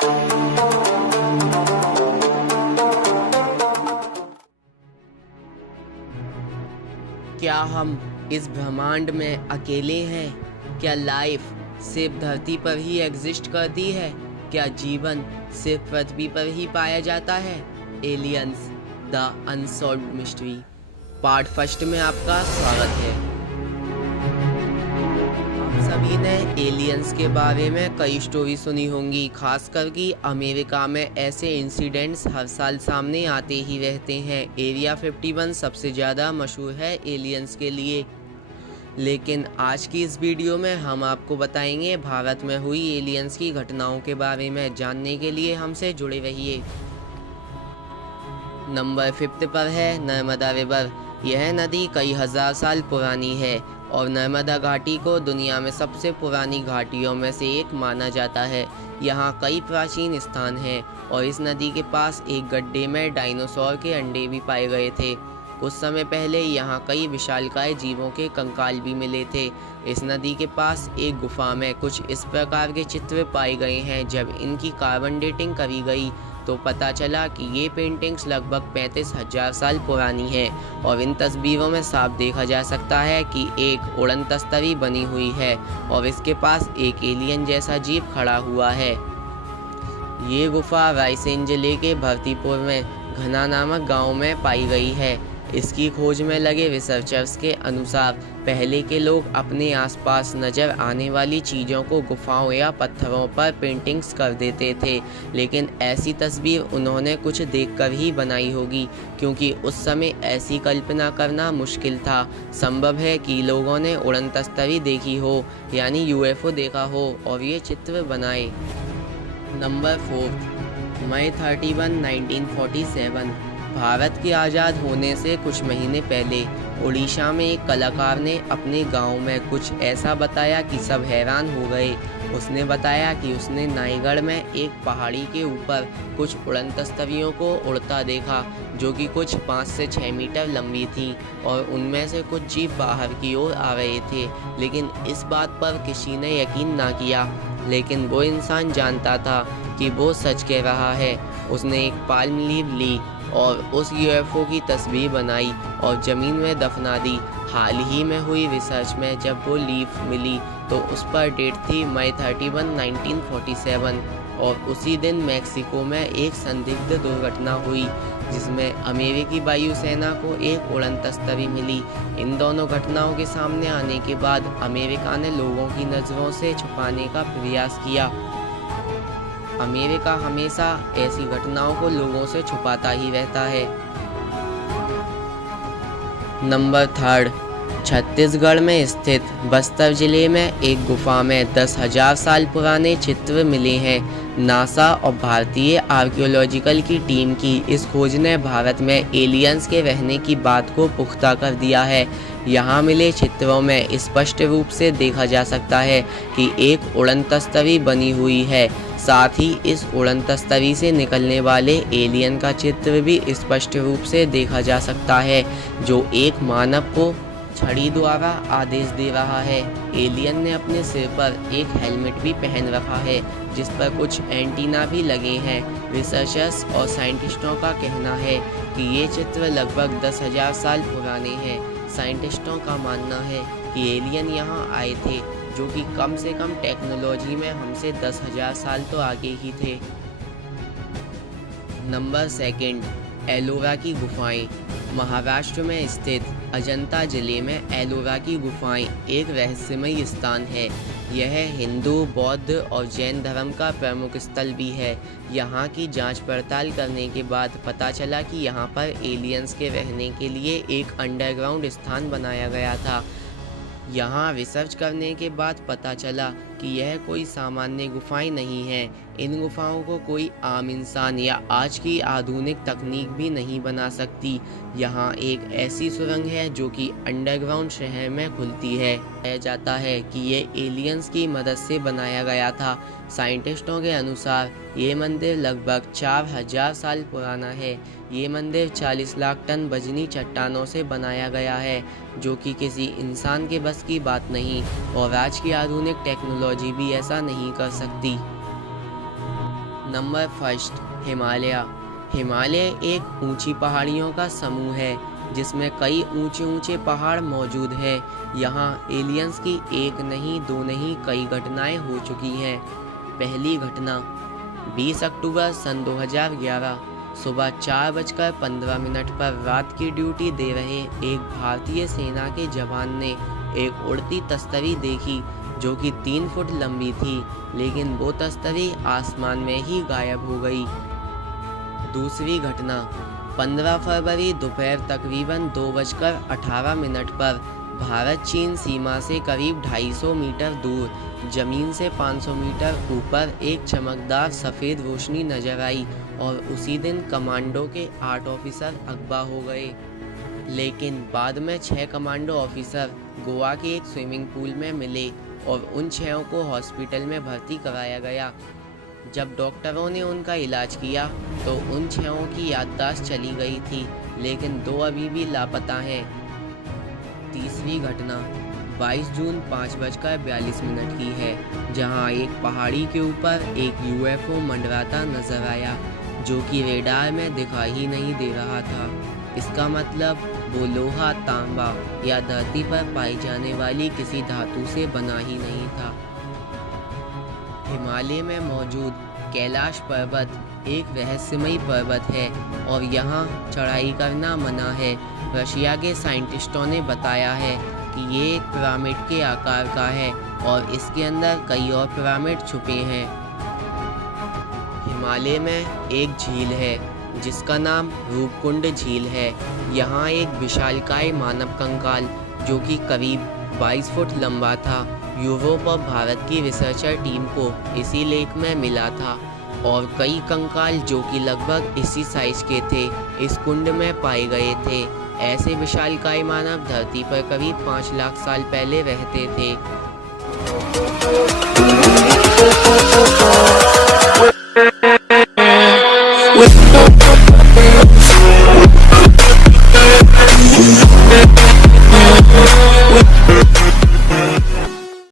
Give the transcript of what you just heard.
क्या हम इस ब्रह्मांड में अकेले हैं? क्या लाइफ सिर्फ धरती पर ही एग्जिस्ट करती है? क्या जीवन सिर्फ पृथ्वी पर ही पाया जाता है? Aliens the unsolved mystery part first में आपका स्वागत है। आप सभी ने एलियंस के बारे में कई स्टोरी सुनी होंगी, खासकर कि अमेरिका में ऐसे इंसिडेंट्स हर साल सामने आते ही रहते हैं। एरिया 51 सबसे ज़्यादा मशहूर है एलियंस के लिए। लेकिन आज की इस वीडियो में हम आपको बताएंगे भारत में हुई एलियंस की घटनाओं के बारे में। जानने के लिए हमसे जुड़े रहिए। नंबर 5 पर है नर्मदा रिवर। यह नदी कई हजार साल पुरानी है और नर्मदा घाटी को दुनिया में सबसे पुरानी घाटियों में से एक माना जाता है। यहाँ कई प्राचीन स्थान हैं और इस नदी के पास एक गड्ढे में डायनासोर के अंडे भी पाए गए थे। कुछ समय पहले यहाँ कई विशालकाय जीवों के कंकाल भी मिले थे। इस नदी के पास एक गुफा में कुछ इस प्रकार के चित्र पाए गए हैं। जब इनकी कार्बन डेटिंग करी गई तो पता चला कि ये पेंटिंग्स लगभग 35,000 साल पुरानी है और इन तस्वीरों में साफ देखा जा सकता है कि एक उड़न तस्तरी बनी हुई है और इसके पास एक एलियन जैसा जीव खड़ा हुआ है। ये गुफा रायसेन जिले के भरतीपुर में घना नामक गांव में पाई गई है। इसकी खोज में लगे रिसर्चर्स के अनुसार पहले के लोग अपने आसपास नज़र आने वाली चीज़ों को गुफाओं या पत्थरों पर पेंटिंग्स कर देते थे, लेकिन ऐसी तस्वीर उन्होंने कुछ देखकर ही बनाई होगी, क्योंकि उस समय ऐसी कल्पना करना मुश्किल था। संभव है कि लोगों ने उड़न तस्तरी देखी हो, यानी यूएफओ देखा हो और ये चित्र बनाए। नंबर 4 मई 31, 1947। भारत के आज़ाद होने से कुछ महीने पहले उड़ीसा में एक कलाकार ने अपने गांव में कुछ ऐसा बताया कि सब हैरान हो गए। उसने बताया कि उसने नाईगढ़ में एक पहाड़ी के ऊपर कुछ उड़न तस्तरियों को उड़ता देखा, जो कि कुछ 5 से 6 मीटर लंबी थी और उनमें से कुछ जीव बाहर की ओर आ रहे थे। लेकिन इस बात पर किसी ने यकीन ना किया, लेकिन वो इंसान जानता था कि वो सच कह रहा है। उसने एक पाल्म लीफ ली और उस यूएफओ की तस्वीर बनाई और ज़मीन में दफना दी। हाल ही में हुई रिसर्च में जब वो लीफ मिली तो उस पर डेट थी मई 31, 1947 और उसी दिन मैक्सिको में एक संदिग्ध दुर्घटना हुई जिसमें अमेरिकी वायुसेना को एक उड़न तस्तरी मिली। इन दोनों घटनाओं के सामने आने के बाद अमेरिका ने लोगों की नज़रों से छुपाने का प्रयास किया। अमेरिका हमेशा ऐसी घटनाओं को लोगों से छुपाता ही रहता है। नंबर 3 छत्तीसगढ़ में स्थित बस्तर जिले में एक गुफा में 10,000 साल पुराने चित्र मिले हैं। नासा और भारतीय आर्कियोलॉजिकल की टीम की इस खोज ने भारत में एलियंस के रहने की बात को पुख्ता कर दिया है। यहाँ मिले चित्रों में स्पष्ट रूप से देखा जा सकता है कि एक उड़न तस्तरी बनी हुई है। साथ ही इस उड़न तस्तरी से निकलने वाले एलियन का चित्र भी स्पष्ट रूप से देखा जा सकता है, जो एक मानव को छड़ी द्वारा आदेश दे रहा है। एलियन ने अपने सिर पर एक हेलमेट भी पहन रखा है जिस पर कुछ एंटीना भी लगे हैं। रिसर्चर्स और साइंटिस्टों का कहना है कि ये चित्र लगभग 10,000 साल पुराने हैं। साइंटिस्टों का मानना है कि एलियन यहाँ आए थे, जो कि कम से कम टेक्नोलॉजी में हमसे 10,000 साल तो आगे ही थे। नंबर 2 एलोरा की गुफाएं। महाराष्ट्र में स्थित अजंता जिले में एलोरा की गुफाएं एक रहस्यमय स्थान है। यह हिंदू, बौद्ध और जैन धर्म का प्रमुख स्थल भी है। यहाँ की जांच पड़ताल करने के बाद पता चला कि यहाँ पर एलियंस के रहने के लिए एक अंडरग्राउंड स्थान बनाया गया था। यहाँ रिसर्च करने के बाद पता चला कि यह कोई सामान्य गुफाएं नहीं हैं। इन गुफाओं को कोई आम इंसान या आज की आधुनिक तकनीक भी नहीं बना सकती। यहाँ एक ऐसी सुरंग है जो कि अंडरग्राउंड शहर में खुलती है। कहा जाता है कि ये एलियंस की मदद से बनाया गया था। साइंटिस्टों के अनुसार ये मंदिर लगभग 4,000 साल पुराना है। ये मंदिर 40 लाख टन वजनी चट्टानों से बनाया गया है, जो कि किसी इंसान के बस की बात नहीं और आज की आधुनिक टेक्नोलॉजी भी ऐसा नहीं कर सकती। Number first, Himalaya. हिमालय एक ऊंची पहाड़ियों का समूह है जिसमें कई ऊंचे ऊंचे पहाड़ मौजूद हैं। यहाँ एलियंस की एक नहीं दो नहीं कई घटनाएं हो चुकी हैं। पहली घटना 20 अक्टूबर सन 2011 सुबह 4:15 पर रात की ड्यूटी दे रहे एक भारतीय सेना के जवान ने एक उड़ती तस्तरी देखी जो कि 3 फुट लंबी थी, लेकिन वो तस्तरी आसमान में ही गायब हो गई। दूसरी घटना 15 फरवरी दोपहर तकरीबन 2:18 पर भारत चीन सीमा से करीब 250 मीटर दूर जमीन से 500 मीटर ऊपर एक चमकदार सफ़ेद रोशनी नजर आई और उसी दिन कमांडो के 8 ऑफिसर अगवा हो गए। लेकिन बाद में 6 कमांडो ऑफिसर गोवा के एक स्विमिंग पूल में मिले और उन 6 को हॉस्पिटल में भर्ती कराया गया। जब डॉक्टरों ने उनका इलाज किया तो उन 6 की याददाश्त चली गई थी, लेकिन 2 अभी भी लापता हैं। तीसरी घटना 22 जून 5:42 की है, जहां एक पहाड़ी के ऊपर एक यूएफओ मंडराता नजर आया जो कि रेडार में दिखाई ही नहीं दे रहा था। इसका मतलब वो लोहा, तांबा या धरती पर पाई जाने वाली किसी धातु से बना ही नहीं था। हिमालय में मौजूद कैलाश पर्वत एक रहस्यमयी पर्वत है और यहाँ चढ़ाई करना मना है। रशिया के साइंटिस्टों ने बताया है कि ये एक पिरामिड के आकार का है और इसके अंदर कई और पिरामिड छुपे हैं। हिमालय में एक झील है जिसका नाम रूपकुंड झील है। यहाँ एक विशालकाय मानव कंकाल जो कि करीब 22 फुट लंबा था यूरोप और भारत की रिसर्चर टीम को इसी लेक में मिला था और कई कंकाल जो कि लगभग इसी साइज के थे इस कुंड में पाए गए थे। ऐसे विशालकाय मानव धरती पर करीब 5 लाख साल पहले रहते थे।